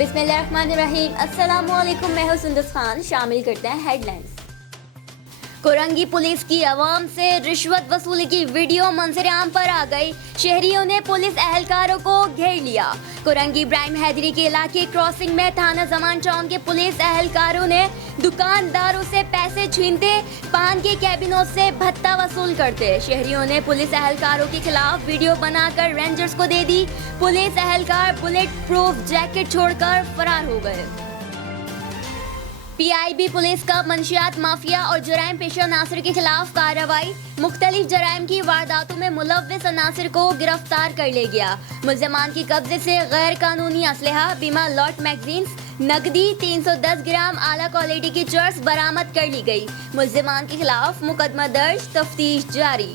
बिस्मिल्लाहिर्रहमानिर्रहीम। अस्सलामुअलैकुम, मैं हूं सुंदस खान। शामिल करते हैं हेडलाइंस। कोरंगी पुलिस की अवाम से रिश्वत वसूली की वीडियो मंजर-ए-आम पर आ गई। शहरियों ने पुलिस एहलकारों को घेर लिया। कोरंगी इब्राहिम हैदरी के इलाके क्रॉसिंग में थाना जमान टाउन के पुलिस एहलकारों ने दुकानदारों से पैसे छीनते, पान के कैबिनों से भत्ता वसूल करते। शहरियों ने पुलिस एहलकारों के खिलाफ वीडियो बनाकर रेंजर्स को दे दी। पुलिस एहलकार बुलेट प्रूफ जैकेट छोड़कर फरार हो गए। पीआईबी पुलिस का मंशियात माफिया और जराइम पेशा अनासर के खिलाफ कार्रवाई। मुख्तलिफ जराइम की वारदातों में मुलव्विस अनासर को गिरफ्तार कर लिया गया। मुल्ज़िमान के कब्जे से गैर कानूनी असलहा, बीमा लॉट मैगजीन्स, नकदी 310 ग्राम आला क्वालिटी की चर्स बरामद कर ली गई। मुल्ज़िमान के खिलाफ मुकदमा दर्ज, तफ्तीश जारी।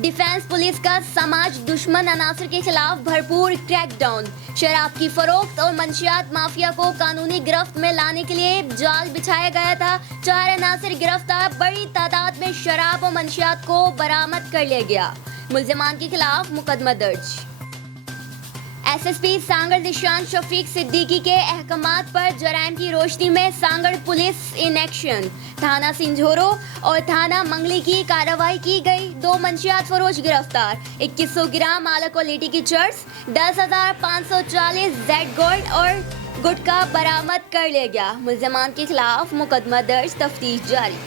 डिफेंस पुलिस का समाज दुश्मन अनासर के खिलाफ भरपूर क्रैकडाउन। शराब की फरोख्त और मंशियात माफिया को कानूनी गिरफ्त में लाने के लिए जाल बिछाया गया था। 4 अनासर गिरफ्तार, बड़ी तादाद में शराब और मंशियात को बरामद कर लिया गया। मुल्ज़िमान के खिलाफ मुकदमा दर्ज। एसएसपी सांगड़ निशान शफीक सिद्दीकी के अहकामात पर जराइम की रोशनी में सांगड़ पुलिस इन एक्शन। थाना सिंझोरो और थाना मंगली की कार्रवाई की गई। 2 मंशियात फरोश गिरफ्तार, 2100 ग्राम आला क्वालिटी की चर्स, 10,540 जेड गोल्ड और गुटखा बरामद कर लिया गया। मुल्ज़िमान के खिलाफ मुकदमा दर्ज, तफ्तीश जारी।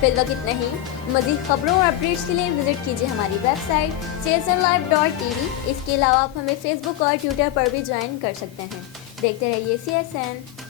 फिलहाल इतना ही। मज़ीद खबरों और अपडेट्स के लिए विजिट कीजिए हमारी वेबसाइट csnlive.tv। इसके अलावा आप हमें फेसबुक और ट्विटर पर भी ज्वाइन कर सकते हैं। देखते रहिए CSN।